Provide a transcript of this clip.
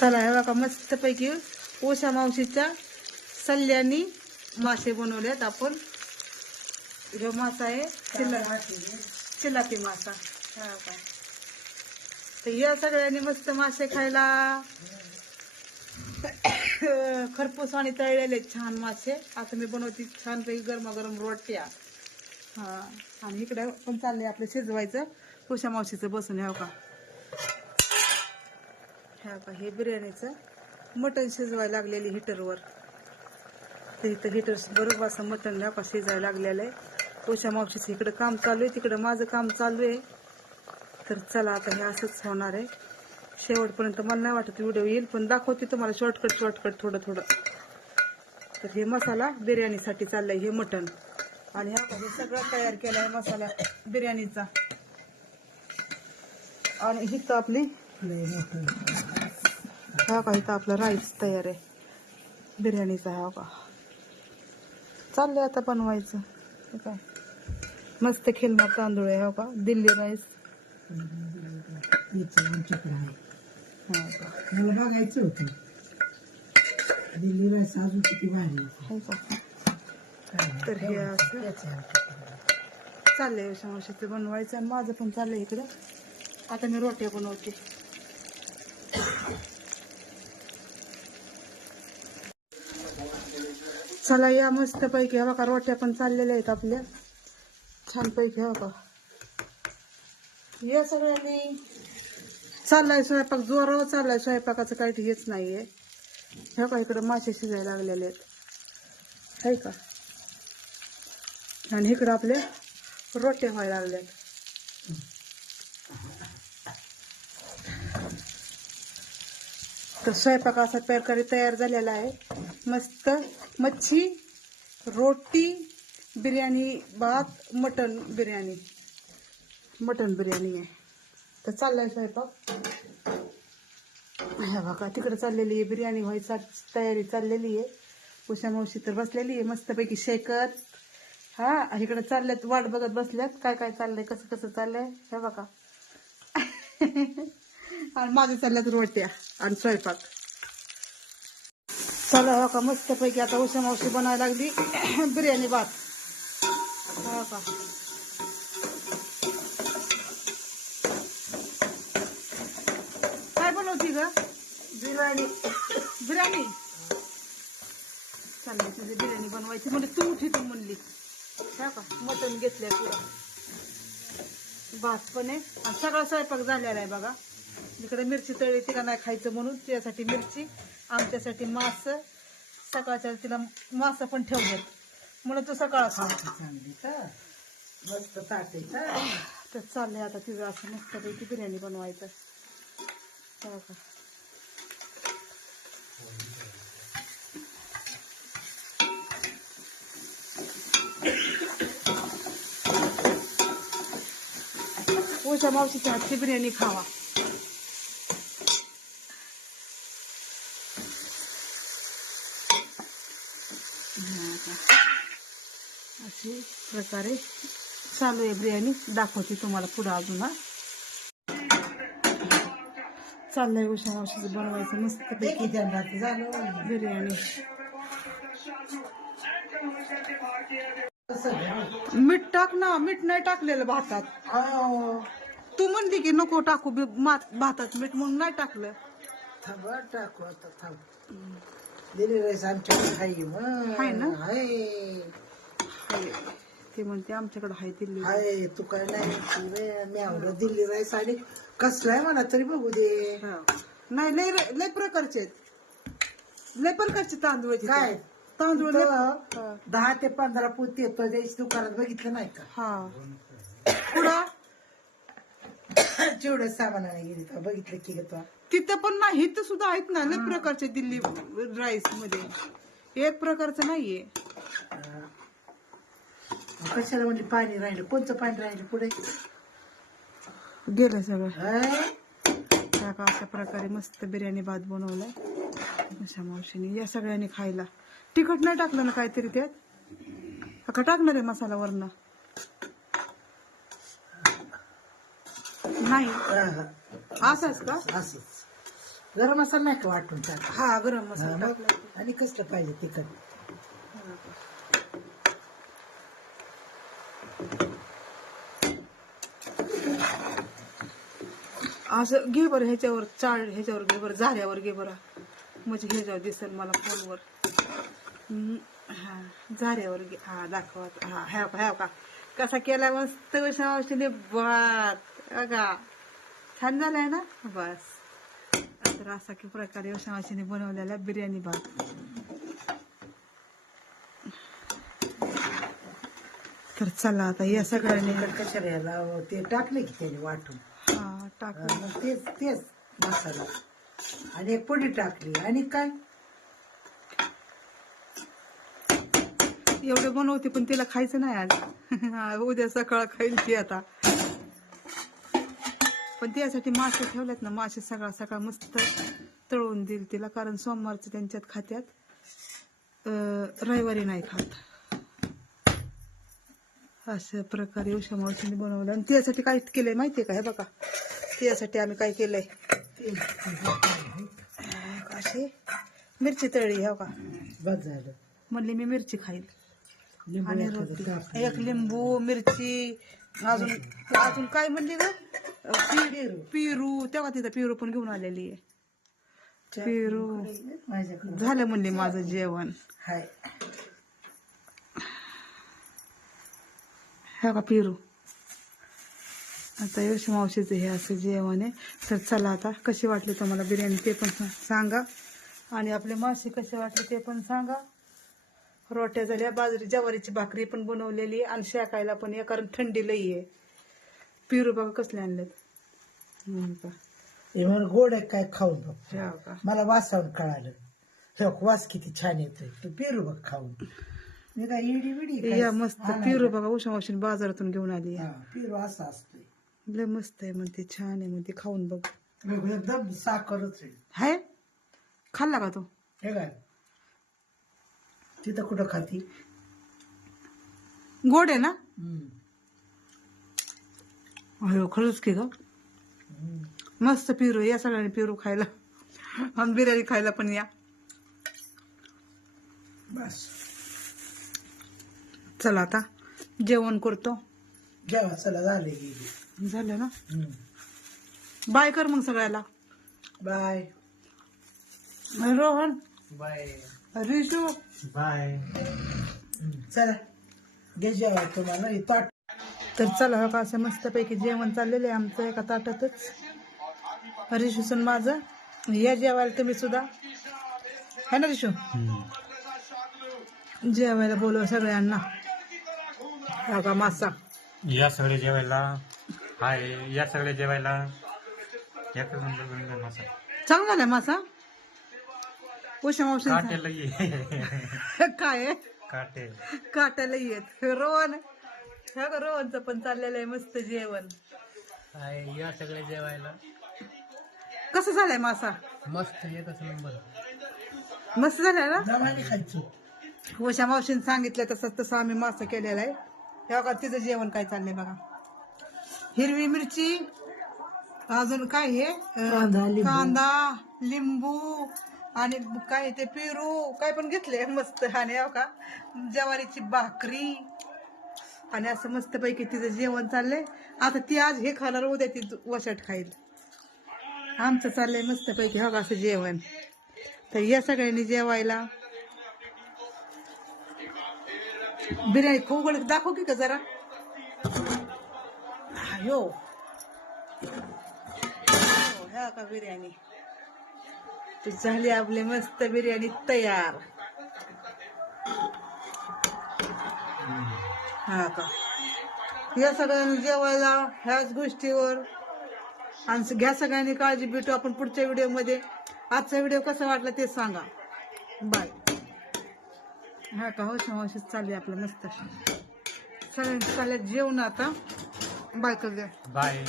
चला हे बघा मस्तपैकी उषा मावशीच्या सल्ल्यानी मासे बनवलेत आपण. जो मासा आहे चिला चिलापी मासा. का. तर या सगळ्यांनी मस्त मासे खायला. खरपूस आणि तळलेले छान मासे. आता मी बनवते छानपैकी गरमागरम रोट्या. हा आणि इकडे पण चाललंय आपलं शिजवायचं. उषा मावशीचं बसून ह्या हो का? हा हे बिर्याणीचं. मटण शिजवायला लागलेली हिटरवर. तर इथं हिटर बरोबर असं मटण ह्या शिजायला लागलेलं आहे. उषा मावशीचं इकडं काम चालू आहे तिकडं माझं काम चालू आहे. तर चला आता हे असंच होणार आहे. शेवटपर्यंत मला नाही वाटत व्हिडिओ येईल पण दाखवते तुम्हाला शॉर्टकट शॉर्टकट थोडं थोडं. तर हे मसाला बिर्याणीसाठी चाललंय हे मटण. आणि हा हे सगळं तयार केलं आहे मसाला बिर्याणीचा. आणि हिथं आपली हा का इथं आपला राईस तयार आहे. बिर्याणीचा हा का. चाललंय आता बनवायचं. हे काय? मस्त खिलमा तांदूळ आहे हो का? दिल्ली राईस. हा का. मला बघायचं होतं. दिल्ली राईस अजून किती भारी हो तर हे असं. चाललंय शमाशीचं बनवायचं आणि माझं पण चाललंय इकडे. आता मी रोट्या बनवते. चला या मस्त पैकी. का रोट्या पण चाललेल्या आहेत आपल्या. छानपैकी हवा का या सगळ्यांनी चाललाय स्वयंपाक जोरावर चाललाय स्वयंपाकाचं काही हेच नाहीये. हे का इकडं मासे शिजायला लागलेले आहेत. आहे का? आणि इकडं आपले रोटे व्हायला लागले तर स्वयंपाक असा प्रकारे तयार झालेला आहे. मस्त मच्छी रोटी बिर्याणी भात मटन बिर्याणी. मटन बिर्याणी आहे. तर चाललाय स्वयंपाक. ह्या बघा तिकडे चाललेली आहे. बिर्याणी व्हायचा तयारी चाललेली आहे. उषा मावशी तर बसलेली आहे. मस्तपैकी शेकत. हा इकडे चालल्यात वाट बघत बसल्यात. काय काय चाललंय कसं कसं चाललंय? हे बघा. आणि माझे चालल्यात रोट्या आणि स्वयंपाक. चला हो का? मस्तपैकी आता उषा मावशी बनायला लागली. बिर्याणी भात. हो का? काय बनवती ग? बिर्याणी. बिर्याणी? चाललंय तुझी बिर्याणी बनवायची. म्हणजे तू उठी तू म्हणली. हा का? मटण घेतलंय पुरा भात पण आहे. आणि सगळा स्वयंपाक झालेला आहे बघा. इकडे मिरची तळी तिला नाही खायचं म्हणून. तिच्यासाठी मिरची. आमच्यासाठी मास सकाळच्या तिला मास पण ठेवलेत. म्हणून तू सकाळ खा. चांगली का? मस्त ताटे तर चाललंय आता तिचं असं मस्तपैकी बिर्याणी बनवायचं. का उषा मावशीच्या हातची बिर्याणी खावा हा का. अशी प्रकारे चालू आहे बिर्याणी. दाखवते तुम्हाला पुढं अजून चाललंय उषा मावशीचं बनवायचं मस्त झालं बिर्याणी. मीठ टाक ना मीठ नाही टाकलेलं भातात. तू म्हणते की नको टाकू भातात मीठ म्हणून नाही टाकलं. थांब टाकू आता थांब. दिल्ली राईस हाय ना? हाय. ते म्हणते आमच्याकडे हाय दिल्ली हाय तू काय नाही तू रे, मी आवडत दिल्ली राईस आणि कसलाय म्हणा तरी बघू दे. हा. नाही लय लय प्रकारचे आहेत. लय प्रकारचे तांदूळ आहेत काय? तांदूळ लय- इथं हा. दहा ते पंधरा पोती येतो त्याची दुकानात बघितलं नाही का? हा. पुढं? जेवढं सामानाने गेली का बघितलं की घेतो तिथं पण नाही इथं सुद्धा आहेत ना लय प्रकारचे दिल्ली राईसमध्ये एक प्रकारचं नाहीये. कशाला म्हणजे पाणी राहिलं? कोणतं पाणी राहिलं पुढे? गेलं सगळं. हाय? त्या का अशा प्रकारे मस्त बिर्याणी भात बनवलाय. अशा मावशीने या सगळ्यांनी खायला. तिखट नाही टाकलं ना काहीतरी त्यात? का टाकणार आहे मसाला वरण? नाही. हा, हा. असंच का? असंच. गरम मसाला नाही का वाटून टाक हा गरम मसाला टाकला. आणि कसलं पाहिजे तिखट? असं घे बरं ह्याच्यावर चाळ ह्याच्यावर घे बरं झाऱ्यावर घे बरं. म्हणजे ह्याच्यावर दिसेल मला फोनवर. हां झाऱ्यावर घे. हा दाखवत हा ह्या ह्या का. कसा केला मस्त कशाने बात अगा छान झालाय ना? बस. तर असा की प्रकारे औषधी बनवलेला बिर्याणी भात. तर चला आता या सगळ्यांनी तिखट कशाला ते टाकले की त्याने वाटून. टाकलं मग तेच तेच मसाला. आणि एक पुडी टाकली. आणि काय? एवढं बनवते पण तिला खायचं नाही आज. उद्या सकाळ खाईल ती आता. पण त्यासाठी मासे ठेवल्यात ना मासे सकाळ सकाळ मस्त तळून देईल तिला कारण सोमवारचं त्यांच्यात खात्यात. रविवारी नाही खात. अशा प्रकारे उषा मावशीने बनवलं. आणि त्यासाठी काय केलंय माहितीये का? हे बघा. त्यासाठी आम्ही काय केलंय? अशी मिरची तळली हो का? बस झालं. म्हणली मी मिरची खाईल आणि रोटी. एक लिंबू मिरची अजून अजून काय म्हणली ग? पेरू. तेव्हा तिथं पिरू पण घेऊन आलेली आहे. पेरू. झालं म्हणली माझं जेवण. हाय. हे का पिरू? आता यश मावशीचं हे असं जेवण आहे. तर चला आता कशी वाटली तुम्हाला बिर्याणी ते पण सांगा. आणि आपले मासे कसे वाटले ते पण सांगा. रोट्या झाल्या बाजरी ज्वारीची भाकरी पण बनवलेली आणि शेकायला पण आहे कारण थंडी लई आहे. पिरू बघा कसले आणलेत. गोड आहे काय खाऊन बघ. हे का? मला वासावून कळालं. हे वास किती छान येतोय. तू पेरू बघ खाऊन. मी काय इडी बिडी या मस्त पिरू बघा उषा मावशीने बाजारातून घेऊन आली. हा पेरू असा असतोय. लय मस्त आहे म्हणते छान आहे म्हणते खाऊन बघ. एकदम साखरच आहे. हाय? खाल्ला का तो? हे काय? तिथं कुठं खाती? गोड आहे ना. अयो खरंच की ग. मस्त पिरू या सगळ्यांनी पिरू खायला. आणि बिर्याणी खायला पण या. बस. चला आता जेवण करतो. जेव्हा चला झाले गेली झालं ना. बाय कर मग सगळ्याला. Bye. Rohan. Bye. Rishu bye. चला. घे जेव्हा तुम्हाला हे ताट तर चला हो का असं मस्तपैकी जेवण चाललेलं आहे आमचं एका ताटातच. रिशूसन माझं. या जेवायला तुम्ही सुद्धा. है ना रिशू जेवायला बोलव सगळ्यांना. हो का मासा. या सगळे जेवायला. हाय या सगळे जेवायला एकच नंबर बनला मासा चांगला झालाय मासा. उषा मावशी काटे लई काय? काटे. काटायला येत रोहन. ह्या का रोहनचं पण चाललेलं आहे मस्त जेवण. हाय या सगळे जेवायला. कसं झालंय मासा? मस्त एकच नंबर. मस्त झालाय ना? जमाने खायची. उषा मावशीने सांगितलं तसं तसं आम्ही मासा केलेला आहे. ह्या का तिचं जेवण काय चाललंय बघा. हिरवी मिरची अजून काय हे? कांदा, लिंबू. कांदा लिंबू आणि काय ते पेरू काय पण घेतले मस्त. आणि हो का ज्वारीची भाकरी आणि असं मस्त पैकी तिचं जेवण चाललंय. आता ती आज हे खाणार उद्या ती वशाट खाईल. आमचं चाललंय मस्त पैकी हो का असं जेवण. तर या सगळ्यांनी जेवायला. बिर्याणी गड दाखव की का जरा. यो ह्या का बिर्याणी? तर झाली आपली मस्त बिर्याणी तयार. हा का? या सगळ्यांनी जेवायला ह्याच गोष्टीवर. आणि घ्या सगळ्यांनी काळजी भेटू आपण पुढच्या व्हिडिओमध्ये. आजचा व्हिडिओ कसा वाटला ते सांगा. बाय. हा का? हो शमाशीच चालली आपलं मस्त. सगळ्यांनी चालत जेवण आता. बाय कर बाय.